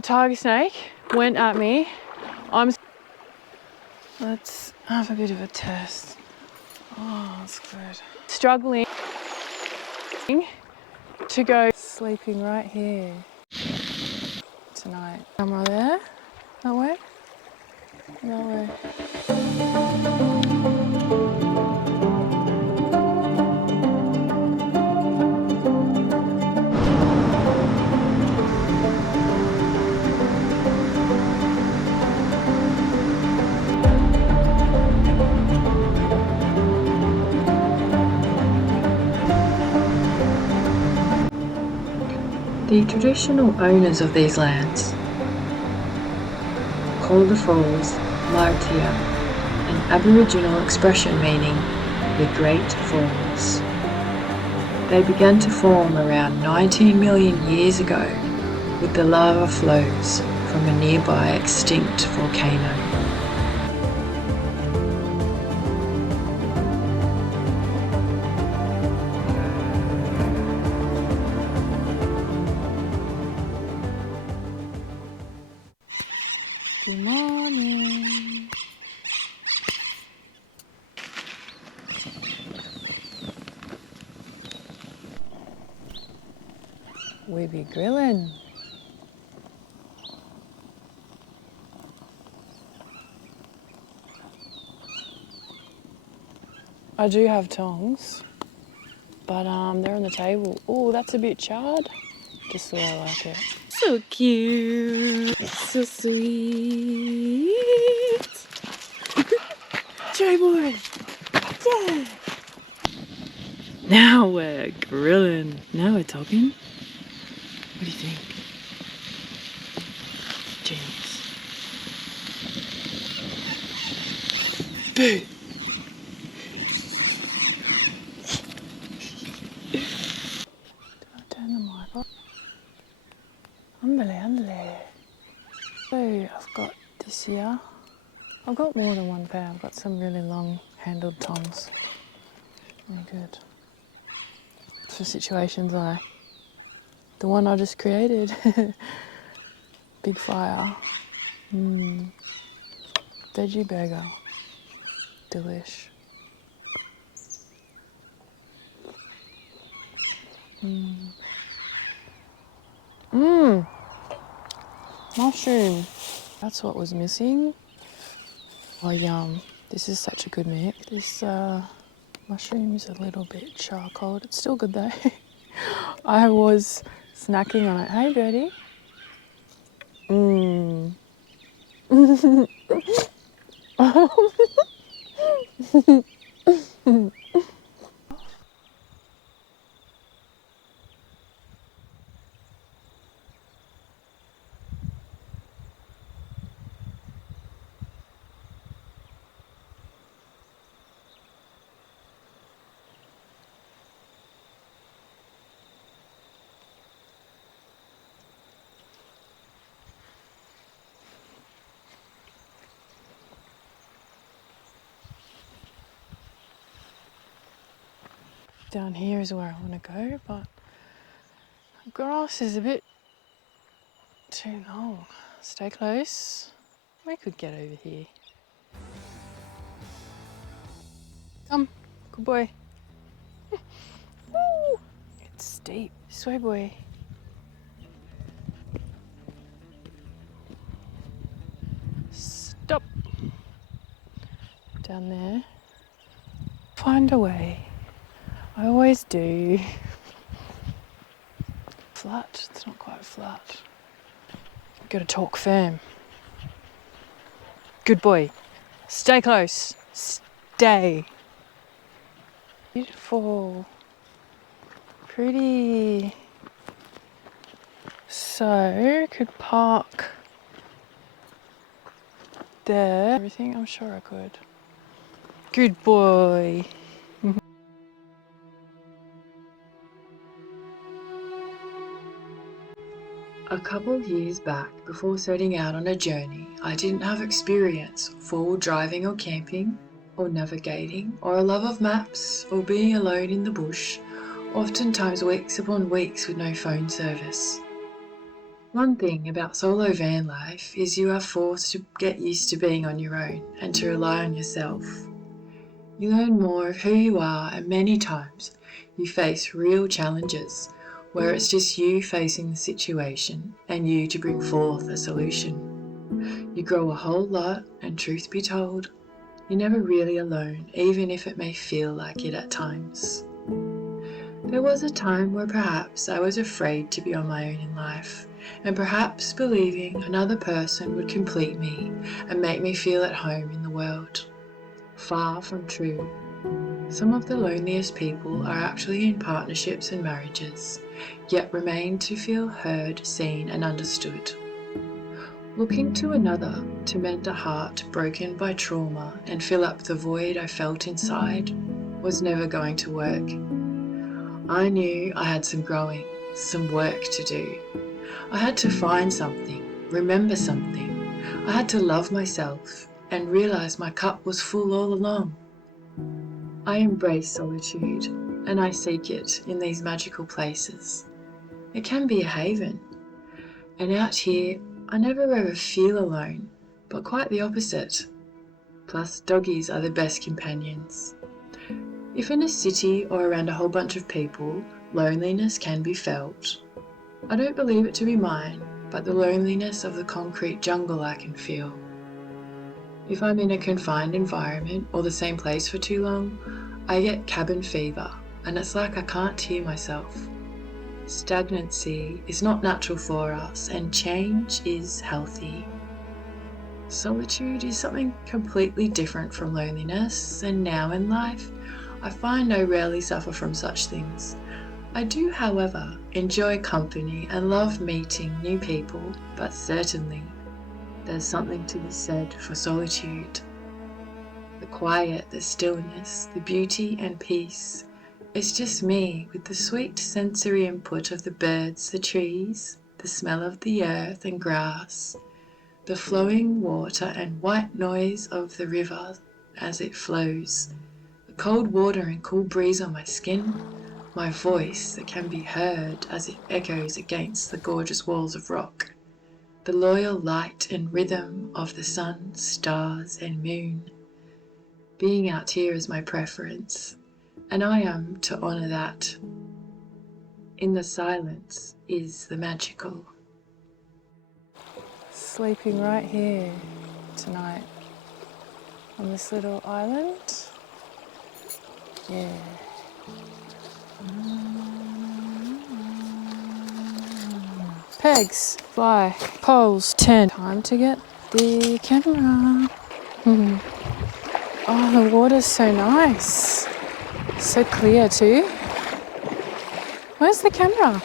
A tiger snake went at me. Let's have a bit of a test. Oh, that's good. Struggling to go. Sleeping right here tonight. Camera there. That way. That way. The traditional owners of these lands call the falls Martia, an Aboriginal expression meaning the Great Falls. They began to form around 19 million years ago with the lava flows from a nearby extinct volcano. Good morning. We be grilling. I do have tongs, but they're on the table. Oh, that's a bit charred. Just the way I like it. So cute. So sweet. Joy boy. Yeah. Now we're grilling. Now we're talking. What do you think? Genius. Boo. Turn the mic off. Andale. So I've got this here. I've got more than one pair. I've got some really long handled tongs. Really good. For situations like the one I just created. Big fire. Veggie burger. Delish. Mushroom. That's what was missing. Oh, yum. This is such a good mix. This mushroom is a little bit charcoal. It's still good though. I was snacking on it. Hey, birdie. Down here is where I want to go, but the grass is a bit too long. Stay close. We could get over here. Come, good boy. Woo! It's steep. This way, boy. Stop. Down there. Find a way. I always do. Flat? It's not quite flat. Gotta talk firm. Good boy. Stay close. Stay. Beautiful. Pretty. So, could park there. Everything, I'm sure I could. Good boy. A couple of years back, before setting out on a journey, I didn't have experience full driving or camping, or navigating, or a love of maps, or being alone in the bush, oftentimes weeks upon weeks with no phone service. One thing about solo van life is you are forced to get used to being on your own and to rely on yourself. You learn more of who you are, and many times you face real challenges where it's just you facing the situation and you to bring forth a solution. You grow a whole lot, and truth be told, you're never really alone, even if it may feel like it at times. There was a time where perhaps I was afraid to be on my own in life, and perhaps believing another person would complete me and make me feel at home in the world. Far from true. Some of the loneliest people are actually in partnerships and marriages, yet remain to feel heard, seen, and understood. Looking to another to mend a heart broken by trauma and fill up the void I felt inside was never going to work. I knew I had some growing, some work to do. I had to find something, remember something. I had to love myself and realize my cup was full all along. I embrace solitude, and I seek it in these magical places. It can be a haven, and out here I never ever feel alone, but quite the opposite. Plus, doggies are the best companions. If in a city or around a whole bunch of people, loneliness can be felt, I don't believe it to be mine, but the loneliness of the concrete jungle I can feel. If I'm in a confined environment or the same place for too long, I get cabin fever, and it's like I can't hear myself. Stagnancy is not natural for us, and change is healthy. Solitude is something completely different from loneliness, and now in life, I find I rarely suffer from such things. I do, however, enjoy company and love meeting new people, but certainly there's something to be said for solitude. The quiet, the stillness, the beauty and peace. It's just me with the sweet sensory input of the birds, the trees, the smell of the earth and grass, the flowing water and white noise of the river as it flows, the cold water and cool breeze on my skin, my voice that can be heard as it echoes against the gorgeous walls of rock, the loyal light and rhythm of the sun, stars and moon. Being out here is my preference, and I am to honour that. In the silence is the magical. Sleeping right here tonight on this little island. Yeah. Pegs, fly, poles, 10. Time to get the camera. Oh, the water's so nice. So clear too. Where's the camera?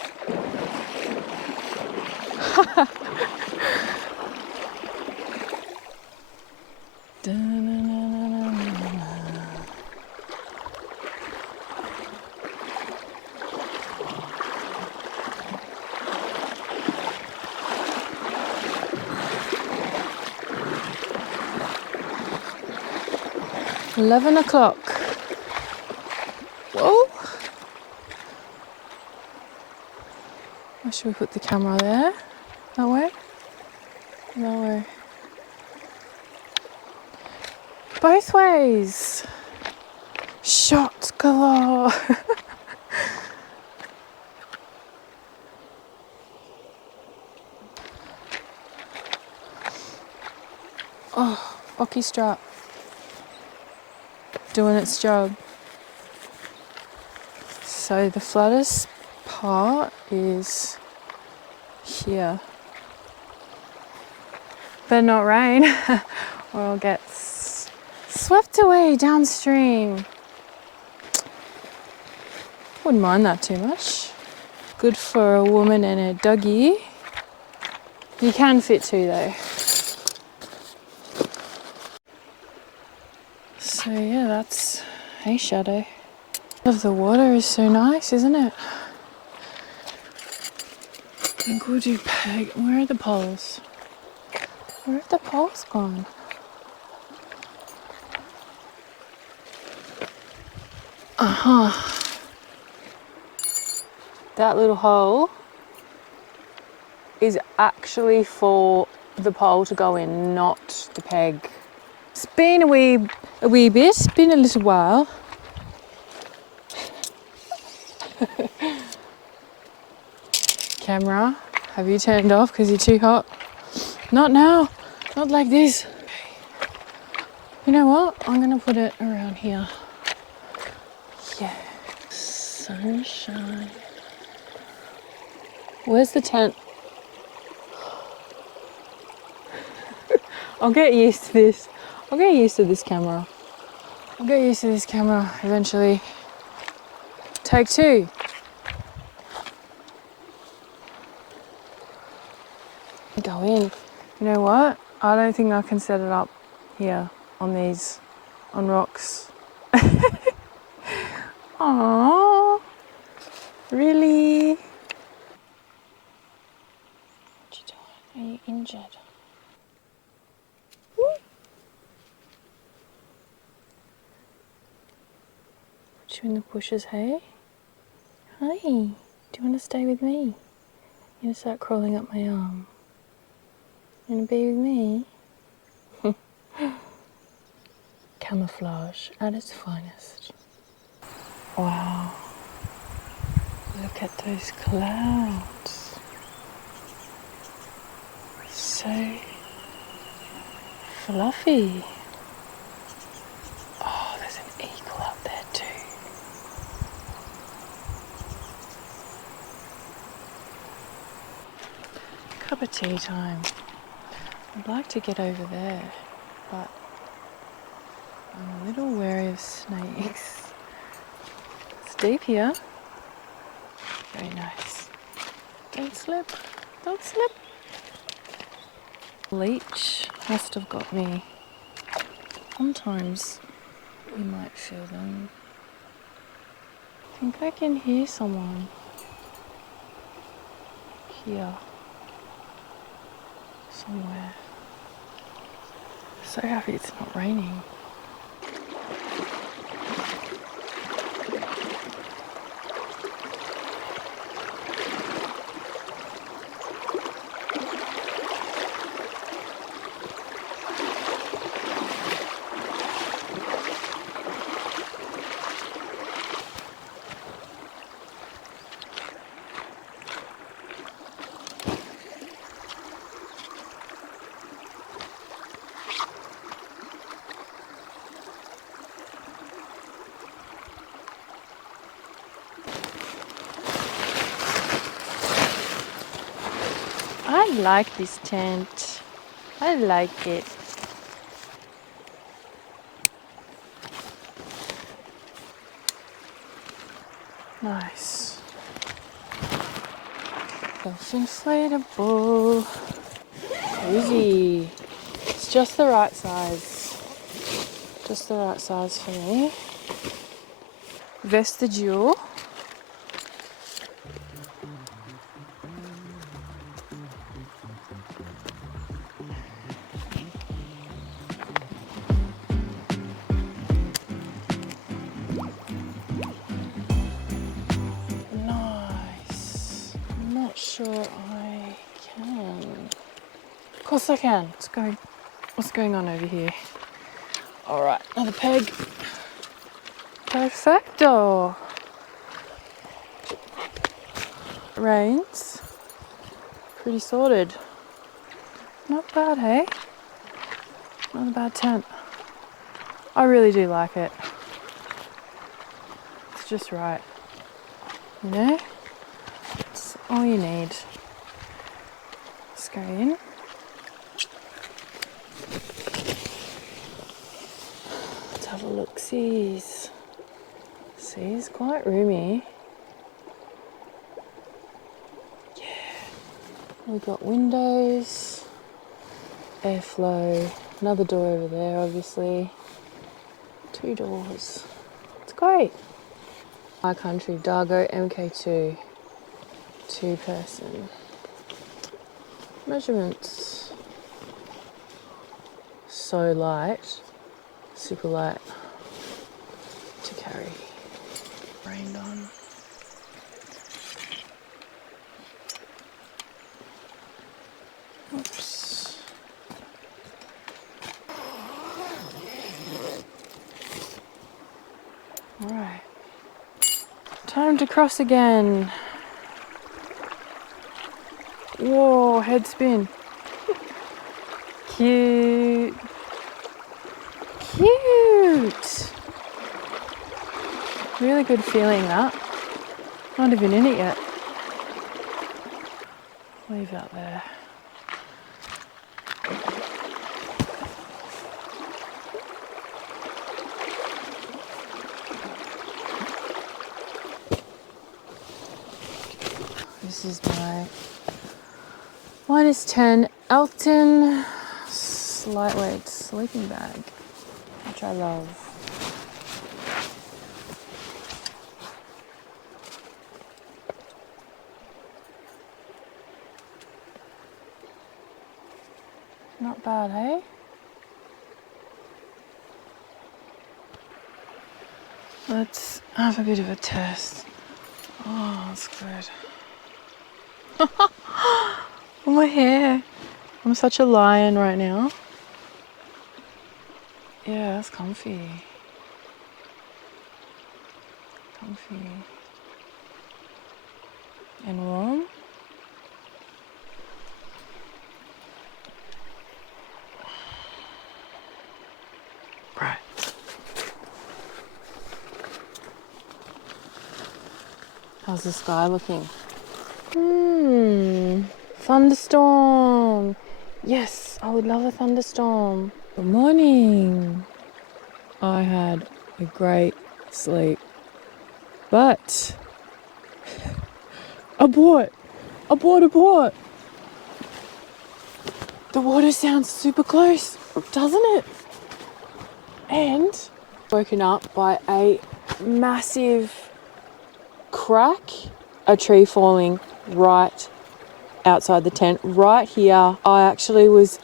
$11 o'clock. Whoa. Where should we put the camera there? That way? That way. Both ways. Shots galore. Oh, Bocky strap. Doing its job. So the flattest part is here. Better not rain or I'll get swept away downstream. Wouldn't mind that too much. Good for a woman and a doggy. You can fit two though. So yeah, that's, hey Shadow. The water is so nice, isn't it? I think we'll do peg. Where are the poles? Where have the poles gone? That little hole is actually for the pole to go in, not the peg. It's been a wee bit, it's been a little while. Camera, have you turned off because you're too hot? Not now, not like this. You know what? I'm gonna put it around here. Yeah. Sunshine. Where's the tent? I'll get used to this. I'll get used to this camera. I'll get used to this camera eventually. Take two. Go in. You know what? I don't think I can set it up here on these, on rocks. Aww. Really? What you doing? Are you injured? Woo. Put you in the bushes, hey? Hi. Do you want to stay with me? You want to start crawling up my arm? You want to be with me? Camouflage at its finest. Wow. Look at those clouds. So fluffy. Oh, there's an eagle up there too. Cup of tea time. I'd like to get over there, but I'm a little wary of snakes. It's deep here. Very nice. Don't slip. Don't slip. Leech must have got me. Sometimes you might feel them. I think I can hear someone here somewhere. So happy it's not raining. I like this tent. I like it. Nice. Self-inflatable. Cozy. It's just the right size. Just the right size for me. Vestigial. Nice. I'm not sure I can. Of course I can. What's going on over here? All right, another peg. Perfecto. Rains. Pretty sorted. Not bad, hey? Not a bad tent. I really do like it. It's just right. You know? It's all you need. Let's go in. Let's have a look-see. See, it's quite roomy. Yeah. We've got windows, airflow, another door over there, obviously. 2 doors. It's great. Our country, Dargo MK2, 2-person. Measurements. So light, super light to carry. Rained on. All right. Time to cross again. Whoa, head spin. Cute. Cute. Really good feeling that. Not even in it yet. Leave that there. This is my -10 Elton lightweight sleeping bag, which I love. Not bad, hey? Let's have a bit of a test. Oh, that's good. Oh, my hair. I'm such a lion right now. Yeah, that's comfy. Comfy. And warm. Right. How's the sky looking? Thunderstorm. Yes, I would love a thunderstorm. Good morning. I had a great sleep, but abort. The water sounds super close, doesn't it? And woken up by a massive crack, a tree falling right outside the tent, right here. I actually was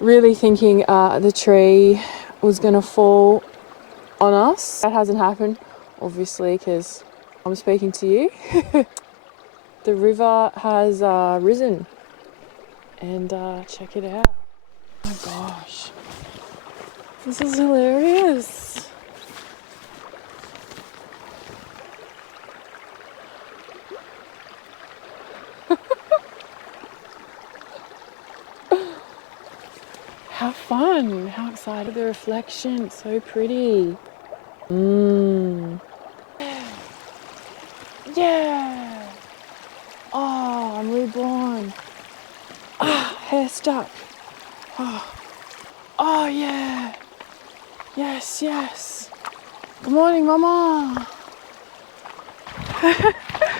really thinking the tree was gonna fall on us. That hasn't happened, obviously, because I'm speaking to you. The river has risen, and check it out. Oh my gosh, this is hilarious. How fun, how excited. The reflection, so pretty. Yeah. Oh, I'm reborn. Hair stuck. Oh yeah. Yes. Good morning, Mama.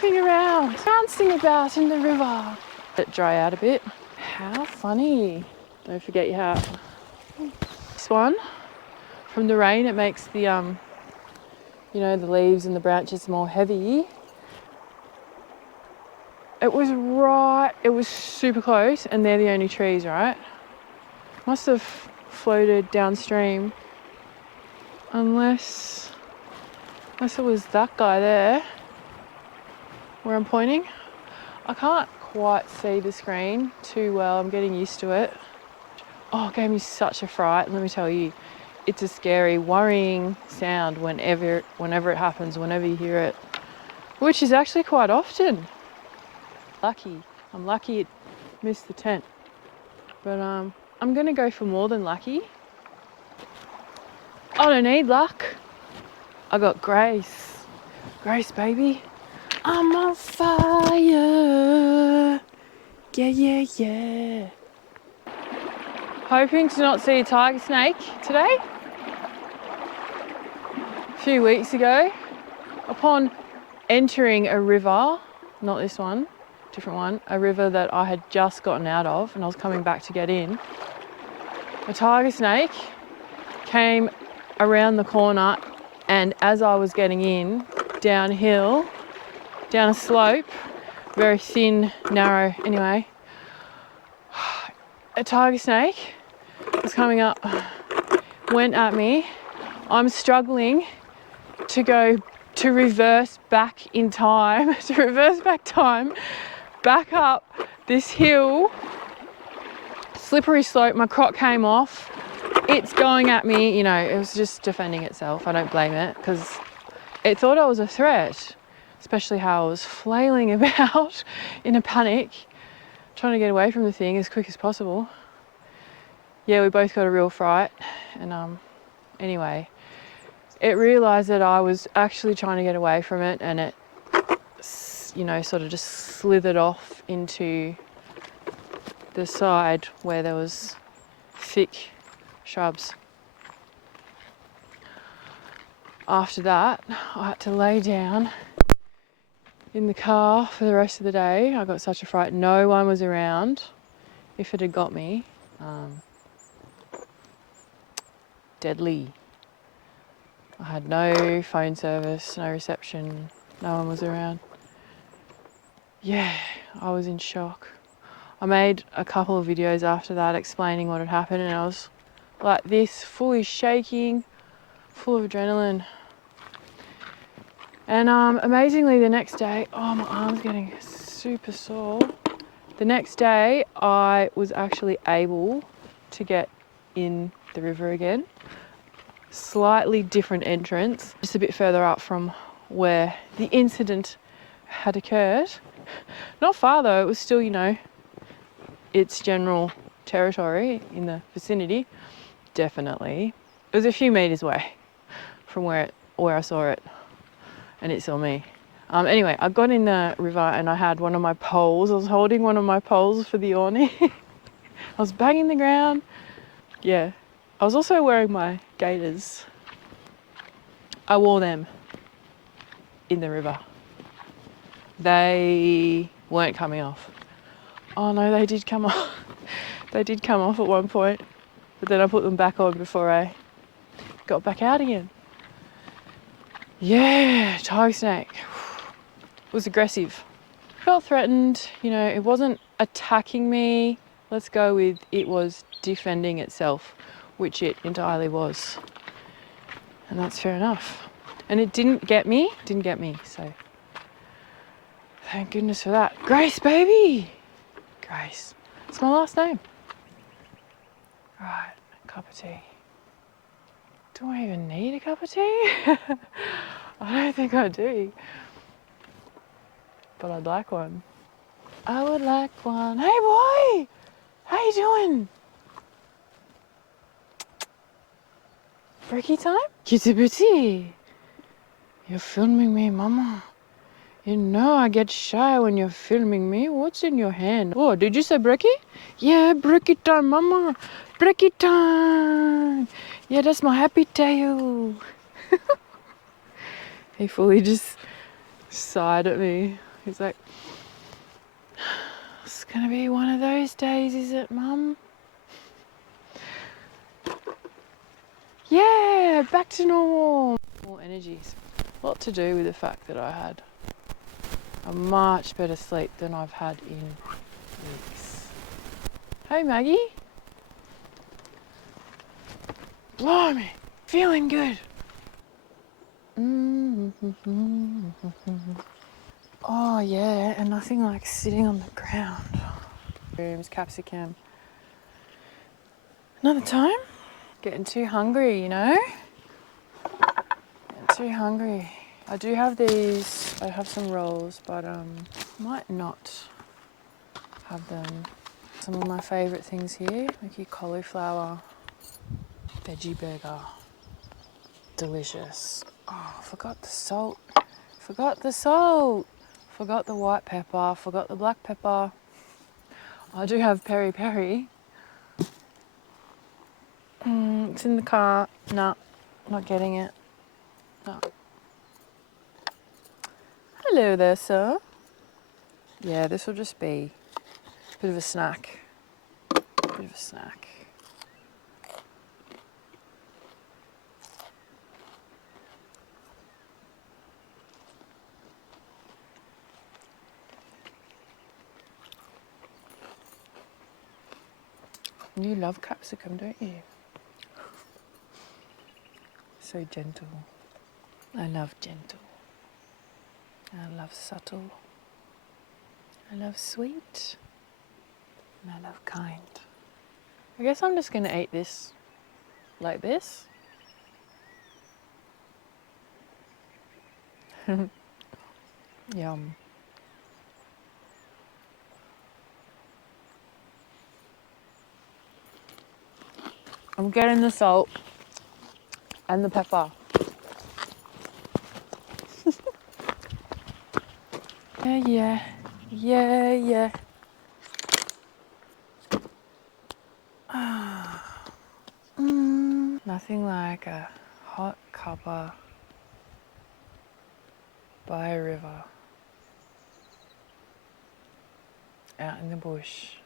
Around, bouncing about in the river. Let it dry out a bit. How funny. Don't forget your hat. This one, from the rain, it makes the the leaves and the branches more heavy. It was super close, and they're the only trees, right? Must have floated downstream, unless it was that guy there, where I'm pointing. I can't quite see the screen too well, I'm getting used to it. Oh, it gave me such a fright, let me tell you. It's a scary, worrying sound whenever it happens, whenever you hear it, which is actually quite often. I'm lucky it missed the tent, but I'm gonna go for more than lucky. I don't need luck. I got grace, baby. I'm on fire. Yeah. Hoping to not see a tiger snake today. A few weeks ago, upon entering a river, not this one, different one, a river that I had just gotten out of and I was coming back to get in, a tiger snake came around the corner, and as I was getting in, downhill, down a slope, very thin, narrow, anyway, a tiger snake was coming up, went at me. I'm struggling to reverse back in time, back up this hill, slippery slope. My croc came off. it's going at me, you know, it was just defending itself. I don't blame it, because it thought I was a threat, especially how I was flailing about in a panic, trying to get away from the thing as quick as possible. Yeah, we both got a real fright, and anyway, it realised that I was actually trying to get away from it, and it, you know, sort of just slithered off into the side where there was thick shrubs. After that, I had to lay down in the car for the rest of the day. I got such a fright. No one was around. If it had got me, deadly. I had no phone service, no reception, no one was around. Yeah, I was in shock. I made a couple of videos after that explaining what had happened, and I was like this, fully shaking, full of adrenaline. And amazingly the next day, oh, my arm's getting super sore. The next day I was actually able to get in the river again. Slightly different entrance, just a bit further up from where the incident had occurred. Not far though, it was still, you know, its general territory in the vicinity. Definitely. It was a few meters away from where I saw it, and it saw me. Anyway, I got in the river and I had one of my poles. I was holding one of my poles for the awning. I was banging the ground. Yeah. I was also wearing my gaiters. I wore them in the river. They weren't coming off. Oh no, they did come off. They did come off at one point, but then I put them back on before I got back out again. Yeah, tiger snake. It was aggressive. Felt threatened, you know, it wasn't attacking me. Let's go with it was defending itself, which it entirely was. And that's fair enough. And it didn't get me, so thank goodness for that. Grace, baby! Grace. It's my last name. Right, cup of tea. Do I even need a cup of tea? I don't think I do. But I'd like one. I would like one. Hey boy! How you doing? Breaky time? Kitty bitty. You're filming me, mama. You know I get shy when you're filming me. What's in your hand? Oh, did you say brekkie? Yeah, brekkie time, mama. Brekkie time. Yeah, that's my happy tail. He fully just sighed at me. He's like, it's gonna be one of those days, is it, mum? Yeah, back to normal. More energies. A lot to do with the fact that I had a much better sleep than I've had in weeks. Hey Maggie. Blimey, feeling good. Oh yeah, and nothing like sitting on the ground. Rooms, capsicum. Another time? Getting too hungry, you know? Getting too hungry. I do have these, I have some rolls, but might not have them. Some of my favourite things here, like your cauliflower veggie burger. Delicious. Oh, forgot the salt. Forgot the salt. Forgot the white pepper. Forgot the black pepper. I do have peri peri. It's in the car. No, not getting it. No. Hello there, sir. Yeah, this will just be a bit of a snack. Bit of a snack. You love capsicum, don't you? So gentle. I love gentle. I love subtle. I love sweet. And I love kind. I guess I'm just going to eat this like this. Yum. I'm getting the salt and the pepper. Yeah. Nothing like a hot cuppa by a river out in the bush.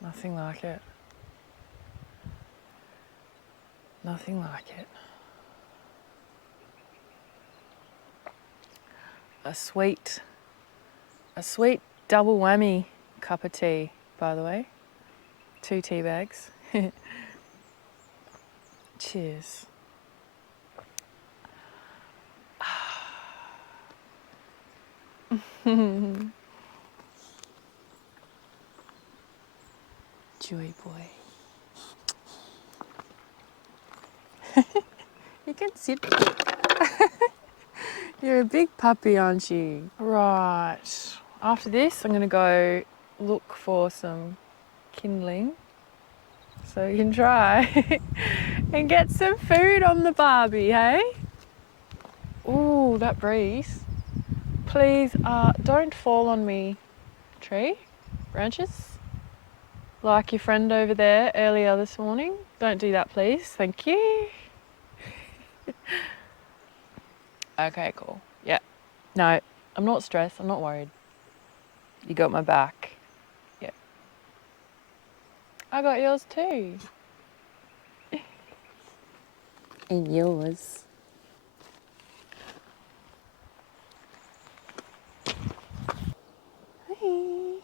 Nothing like it. Nothing like it. A sweet double whammy cup of tea, by the way. 2 tea bags. Cheers. Joy boy. You can sit. You're a big puppy, aren't you? Right. After this, I'm going to go look for some kindling so you can try and get some food on the barbie, hey? Ooh, that breeze. Please don't fall on me, tree, branches. Like your friend over there earlier this morning. Don't do that, please. Thank you. Okay, cool. Yeah. No, I'm not stressed. I'm not worried. You got my back. Yeah. I got yours too. And yours. Hey.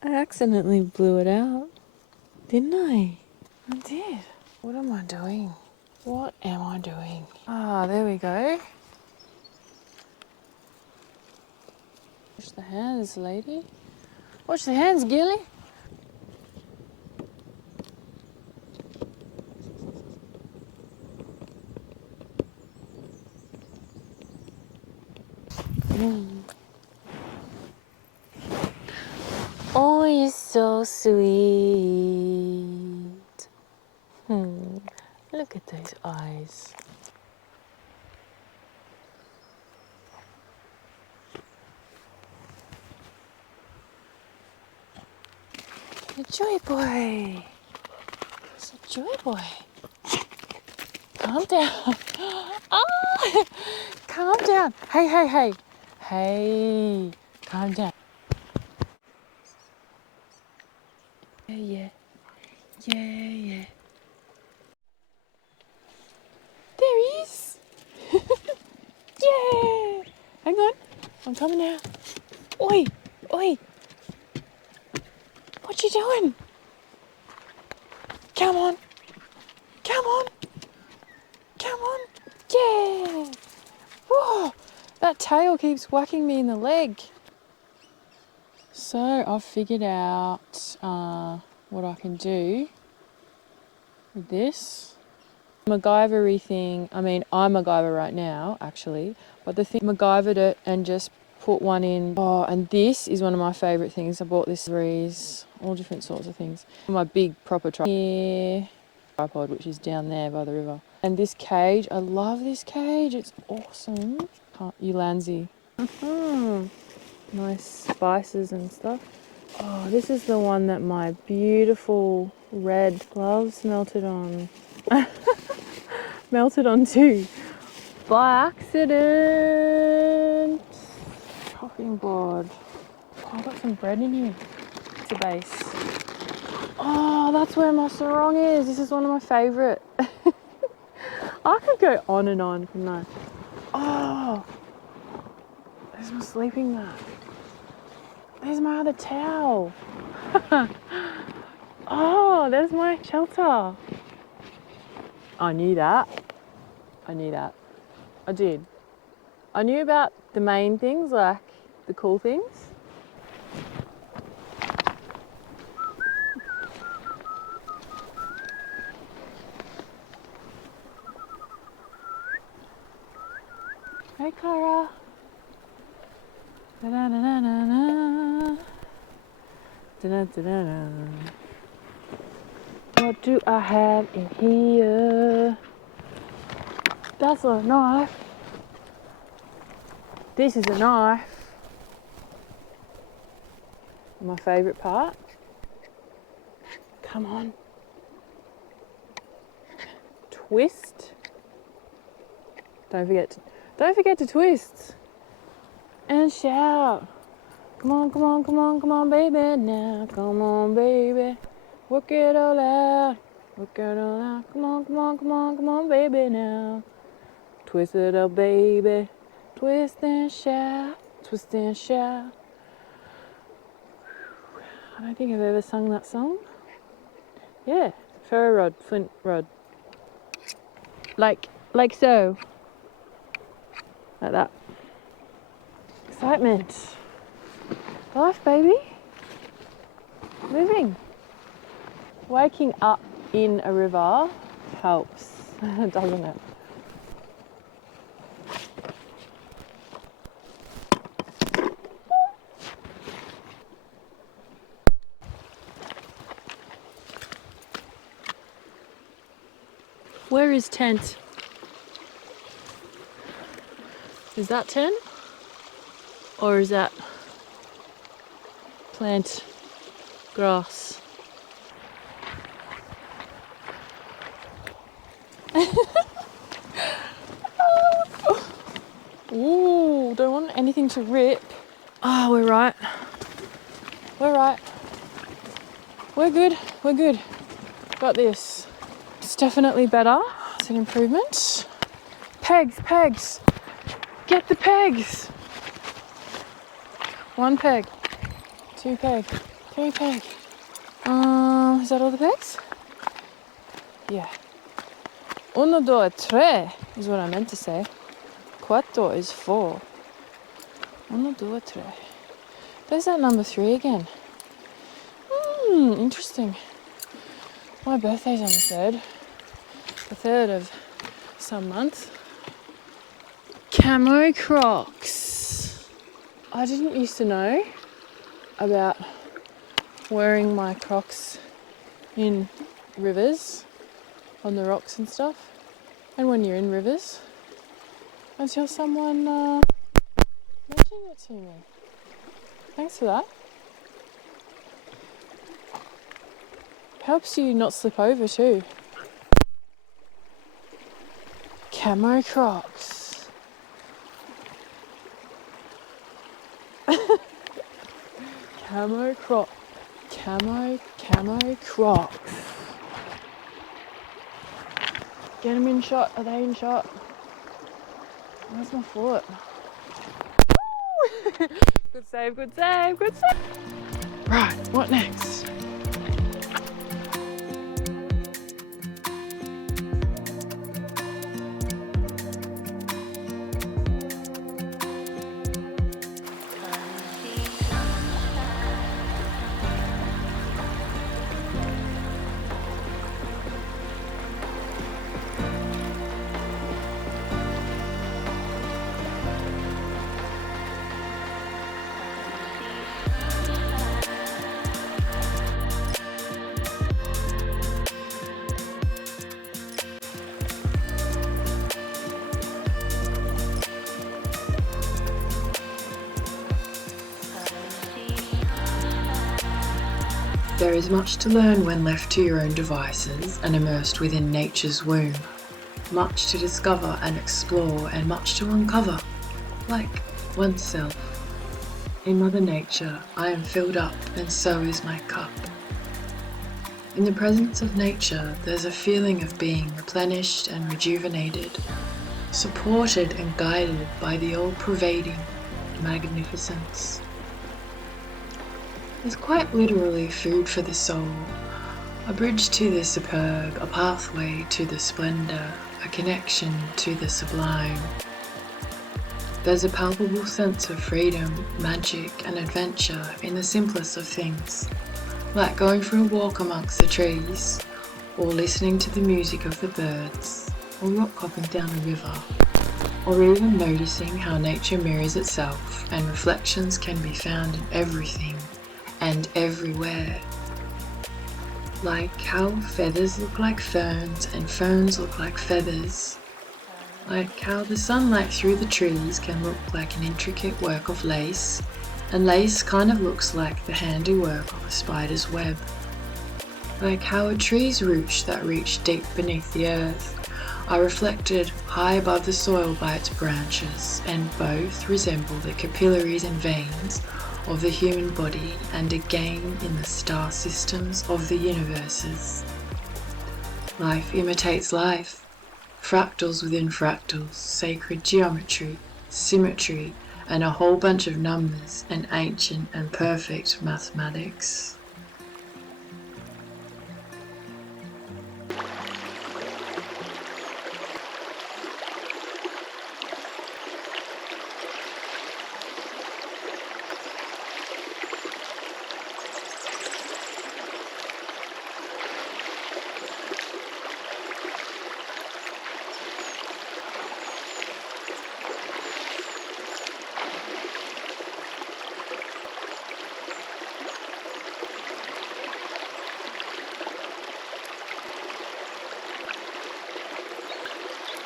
I accidentally blew it out, didn't I? I did. What am I doing? What am I doing? Ah, there we go. Watch the hands, lady. Watch the hands, Gilly. Oh, you're so sweet. Look at those eyes. A joy boy. It's a joy boy. Calm down. Ah, calm down. Hey. Hey, calm down. Yeah. There he is. Yeah. Hang on. I'm coming out. Oi. What you doing? Come on. Yeah. Whoa. That tail keeps whacking me in the leg. So I've figured out what I can do with this. MacGyver-y thing. I mean, I'm MacGyver right now, actually. But the thing, MacGyvered it and just put one in. Oh, and this is one of my favourite things. I bought this series, all different sorts of things. My big proper tripod, which is down there by the river. And this cage, I love this cage. It's awesome. Ulanzi. Nice spices and stuff. Oh, this is the one that my beautiful red gloves melted on. Melted on too. By accident. Chopping board. Oh, I've got some bread in here. It's a base. Oh, that's where my sarong is. This is one of my favourite. I could go on and on, couldn't I? Oh, there's my sleeping mat. There's my other towel. Oh, there's my shelter. I knew that. I knew that. I did. I knew about the main things, like the cool things. Hey, Clara. Da-da-da-da-da-da. Da-da-da-da-da. What do I have in here? That's a knife. This is a knife. My favourite part. Come on. Twist. Don't forget to twist. And shout. Come on, come on, come on, come on, baby, now. Come on, baby. Work it all out. Work it all out. Come on, come on, come on, come on, baby, now. Twist it up, baby. Twist and shout. Twist and shout. I don't think I've ever sung that song. Yeah, ferro rod, flint rod. Like so. Like that. Excitement. Life, baby. Living. Waking up in a river helps, doesn't it? Where is tent? Is that tent? Or is that plant grass? Ooh, don't want anything to rip. Ah, we're right. We're right. We're good. We're good. Got this. It's definitely better. It's an improvement. Pegs, pegs. Get the pegs. 1 peg. 2 peg. 3 peg. Is that all the pegs? Yeah. 1, 2, 3 is what I meant to say. 4 is 4. 1, 2, 3. There's that number 3 again. Interesting. My birthday's on the 3rd. The 3rd of some month. Camo Crocs. I didn't used to know about wearing my Crocs in rivers, on the rocks and stuff, and when you're in rivers, until someone mentioned it to me. Thanks for that. Helps you not slip over too. Camo Crocs. Camo Crocs. Camo Crocs. Get them in shot. Are they in shot? Where's my foot? Good save, good save, good save. Right, what next? There is much to learn when left to your own devices and immersed within nature's womb. Much to discover and explore, and much to uncover, like oneself. In Mother Nature, I am filled up, and so is my cup. In the presence of nature, there's a feeling of being replenished and rejuvenated, supported and guided by the all-pervading magnificence. is quite literally food for the soul, a bridge to the superb, a pathway to the splendor, a connection to the sublime. There's a palpable sense of freedom, magic, and adventure in the simplest of things, like going for a walk amongst the trees, or listening to the music of the birds, or rock hopping down a river, or even noticing how nature mirrors itself and reflections can be found in everything and everywhere. Like how feathers look like ferns and ferns look like feathers. Like how the sunlight through the trees can look like an intricate work of lace, and lace kind of looks like the handiwork of a spider's web. Like how a tree's roots that reach deep beneath the earth are reflected high above the soil by its branches, and both resemble the capillaries and veins of the human body, and again in the star systems of the universes. Life imitates life, fractals within fractals, sacred geometry, symmetry, and a whole bunch of numbers and ancient and perfect mathematics.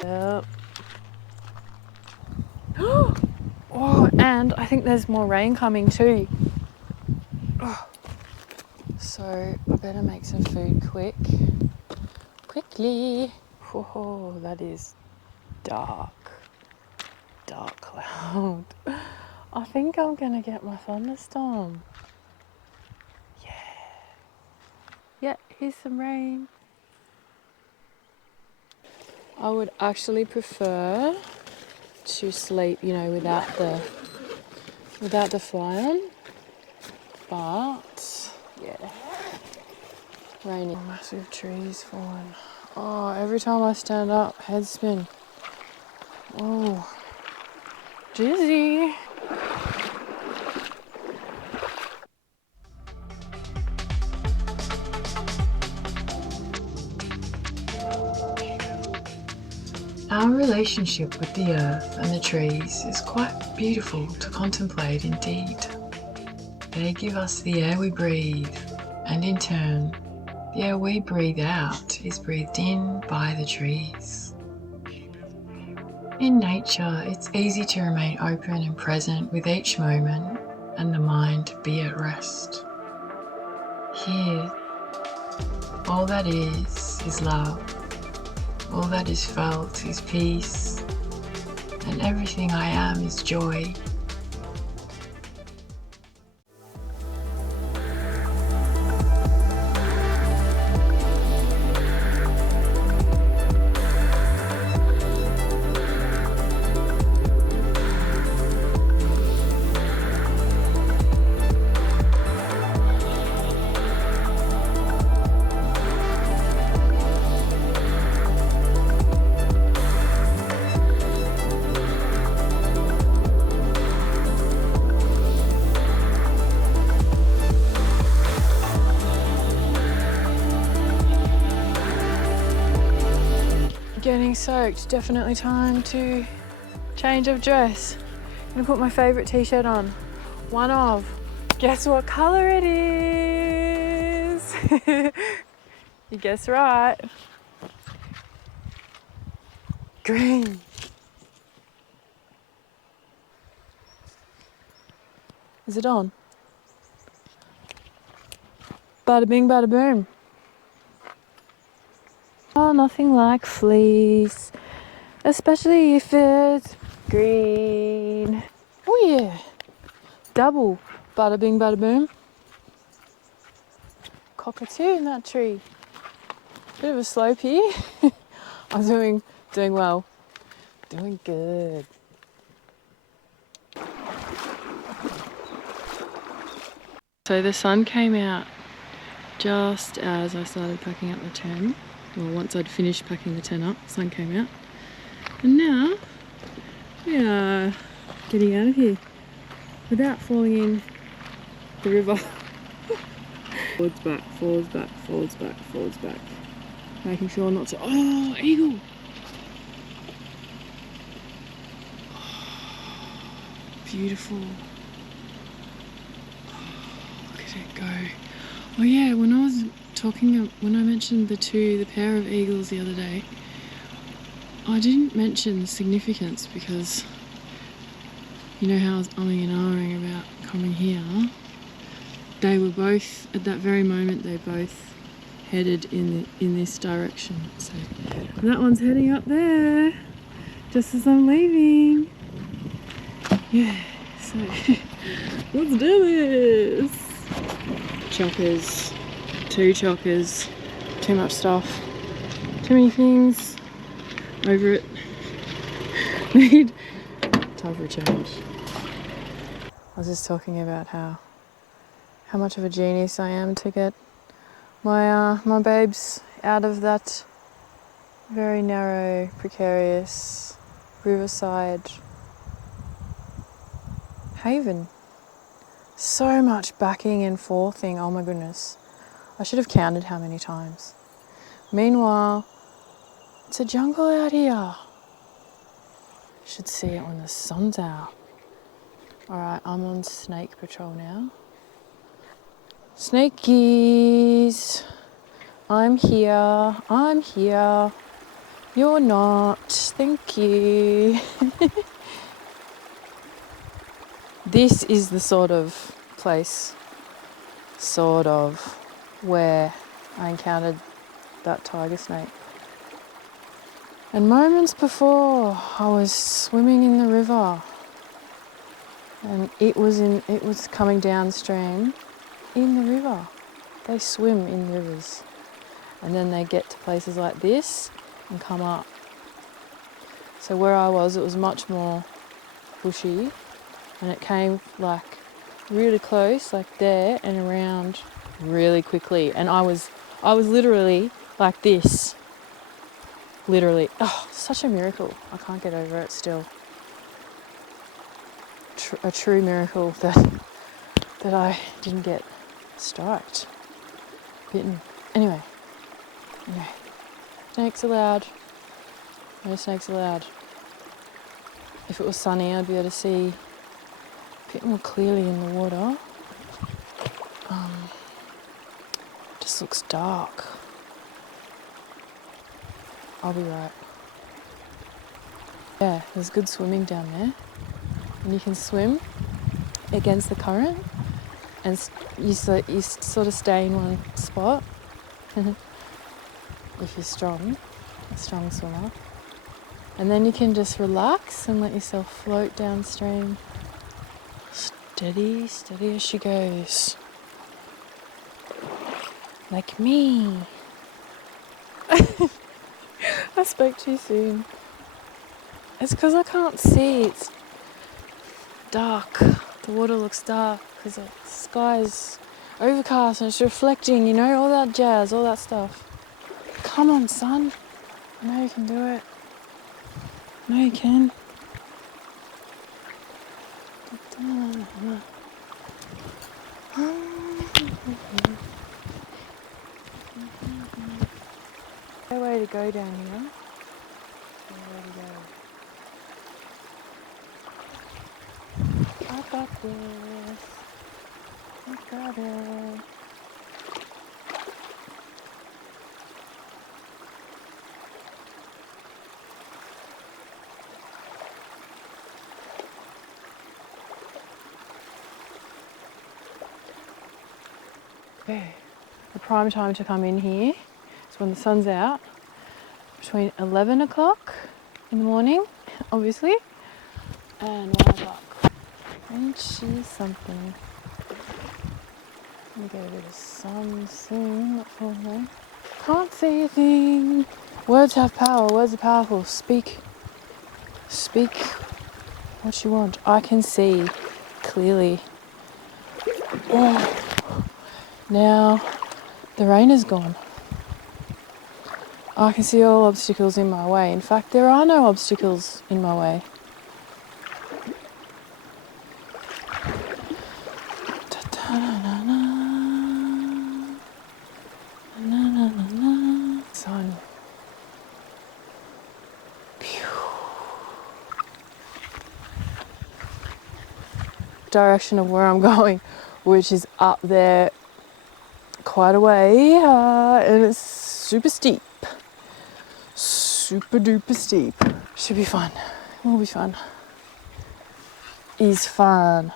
Yep. Oh, and I think there's more rain coming too. Oh. So I better make some food quickly. Oh, that is dark cloud. I think I'm gonna get my thunderstorm. Yeah, here's some rain. I would actually prefer to sleep, without the fly on. But yeah, raining. Massive trees falling. Oh, every time I stand up, head spin. Oh, dizzy. Our relationship with the earth and the trees is quite beautiful to contemplate indeed. They give us the air we breathe, and in turn, the air we breathe out is breathed in by the trees. In nature, it's easy to remain open and present with each moment and the mind be at rest. Here, all that is love. All that is felt is peace, and everything I am is joy. Getting soaked, definitely time to change of dress. I'm gonna put my favourite t-shirt on. One of. Guess what colour it is? You guessed right. Green. Is it on? Bada bing, bada boom. Oh, nothing like fleece, especially if it's green. Oh yeah, double bada bing, bada boom. Cockatoo in that tree. Bit of a slope here. I'm doing well, doing good. So the sun came out just as I started packing up the tent. Well, once I'd finished packing the tent up, the sun came out. And now we are getting out of here without falling in the river. Forwards back, forwards back, forwards back, forwards back. Making sure not to. Oh, eagle! Beautiful. Look at it go. Oh yeah, when I mentioned the pair of eagles the other day, I didn't mention significance because you know how I was umming and ahhing about coming here. They were both, at that very moment, they both headed in this direction. So that one's heading up there, just as I'm leaving. Yeah, so let's do this. Chockers, 2 chockers, too much stuff, too many things, over it. Need time for a change. I was just talking about how much of a genius I am to get my babes out of that very narrow, precarious riverside haven. So much backing and forthing, oh my goodness. I should have counted how many times. Meanwhile, it's a jungle out here. Should see it when the sun's out. Alright, I'm on snake patrol now. Snakies! I'm here, I'm here. You're not, thank you. This is the sort of place, where I encountered that tiger snake. And moments before, I was swimming in the river, and it was coming downstream in the river. They swim in rivers, and then they get to places like this and come up. So where I was, it was much more bushy, and it came like really close, like there, and around really quickly. And I was literally like this. Literally. Oh, such a miracle. I can't get over it still. A true miracle that I didn't get striked, bitten. Anyway. Snakes allowed. No snakes allowed. If it was sunny, I'd be able to see a bit more clearly in the water. Just looks dark. I'll be right. Yeah, there's good swimming down there. And you can swim against the current, and you sort of stay in one spot. If you're a strong swimmer. And then you can just relax and let yourself float downstream. Steady, steady as she goes. Like me. I spoke too soon. It's because I can't see. It's dark. The water looks dark because the sky's overcast and it's reflecting, you know, all that jazz, all that stuff. Come on, son. I know you can do it. I know you can. No way to go down here. No way to go. I got this. I got it. Okay. The prime time to come in here is when the sun's out, between 11 o'clock in the morning, obviously, and 1 o'clock. And she's something. Let me get a bit of sun soon, not for long. Can't see a thing. Words have power, words are powerful. Speak what you want. I can see clearly. Oh, Now the rain is gone. I can see all obstacles in my way. In fact, there are no obstacles in my way. Sun. Direction of where I'm going, which is up there quite a way, and it's super steep. Super duper steep. Should be fun. Will be fun. Is fun.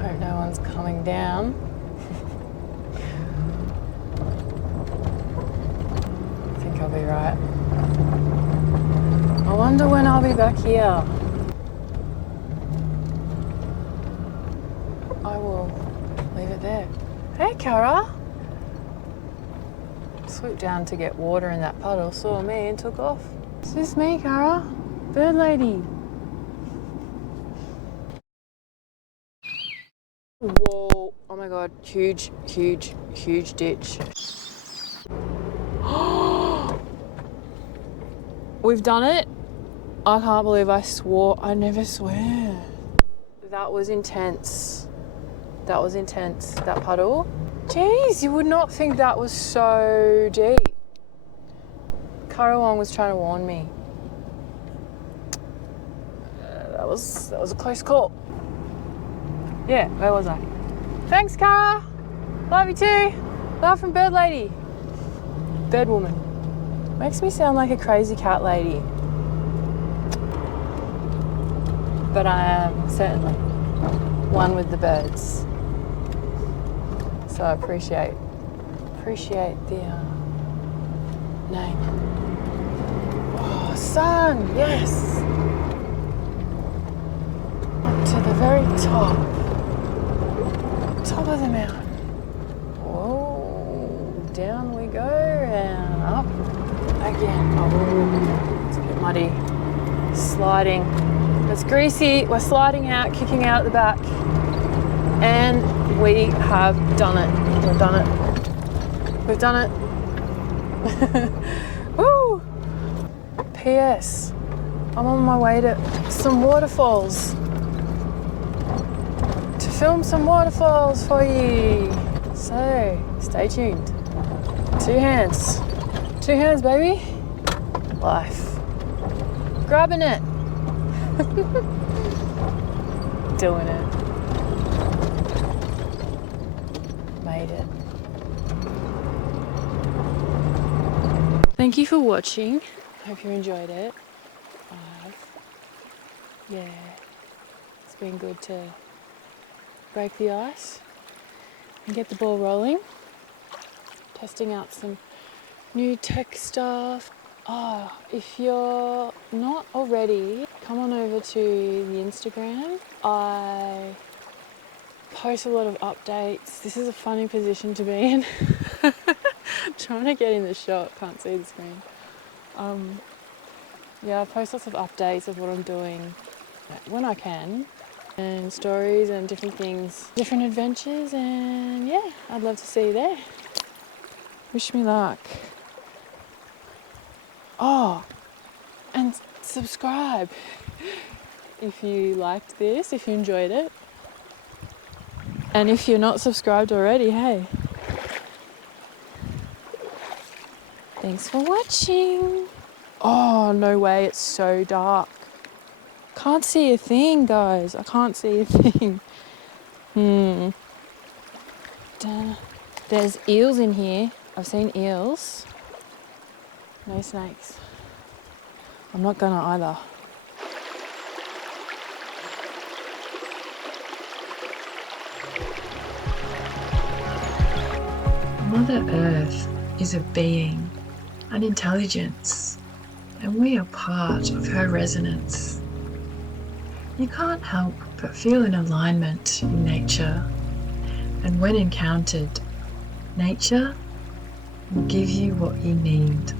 Hope no one's coming down. I think I'll be right. I wonder when I'll be back here. I will leave it there. Hey, Cara. Swooped down to get water in that puddle, saw me and took off. Is this me, Cara? Bird lady. Whoa, oh my God, huge, huge, huge ditch. We've done it. I can't believe I swore. I never swear. That was intense. That was intense, that puddle. Jeez, you would not think that was so deep. Karawang was trying to warn me. That was a close call. Yeah, where was I? Thanks, Cara. Love you too. Love from Bird Lady. Bird Woman. Makes me sound like a crazy cat lady. But I am certainly one with the birds. So I appreciate the name. Oh, sun, yes. Up to the very top of the mountain. Whoa, down we go and up again. Oh, it's a bit muddy. Sliding. It's greasy. We're sliding out, kicking out at the back. And we have done it. We've done it. We've done it. Woo! P.S. I'm on my way to some waterfalls. To film some waterfalls for you. So, stay tuned. 2 hands. 2 hands, baby. Life. Grabbing it. Doing it. Made it. Thank you for watching. Hope you enjoyed it. Yeah, it's been good to break the ice and get the ball rolling. Testing out some new tech stuff. If you're not already, come on over to the Instagram. I post a lot of updates. This is a funny position to be in. Trying to get in the shot, can't see the screen. Yeah, I post lots of updates of what I'm doing when I can, and stories and different things, different adventures, and yeah, I'd love to see you there. Wish me luck. Oh, and subscribe if you liked this, if you enjoyed it. And if you're not subscribed already, hey. Thanks for watching. Oh, no way, it's so dark. Can't see a thing, guys. I can't see a thing. There's eels in here. I've seen eels. No snakes. I'm not gonna either. Mother Earth is a being, an intelligence, and we are part of her resonance. You can't help but feel an alignment in nature, and when encountered, nature will give you what you need.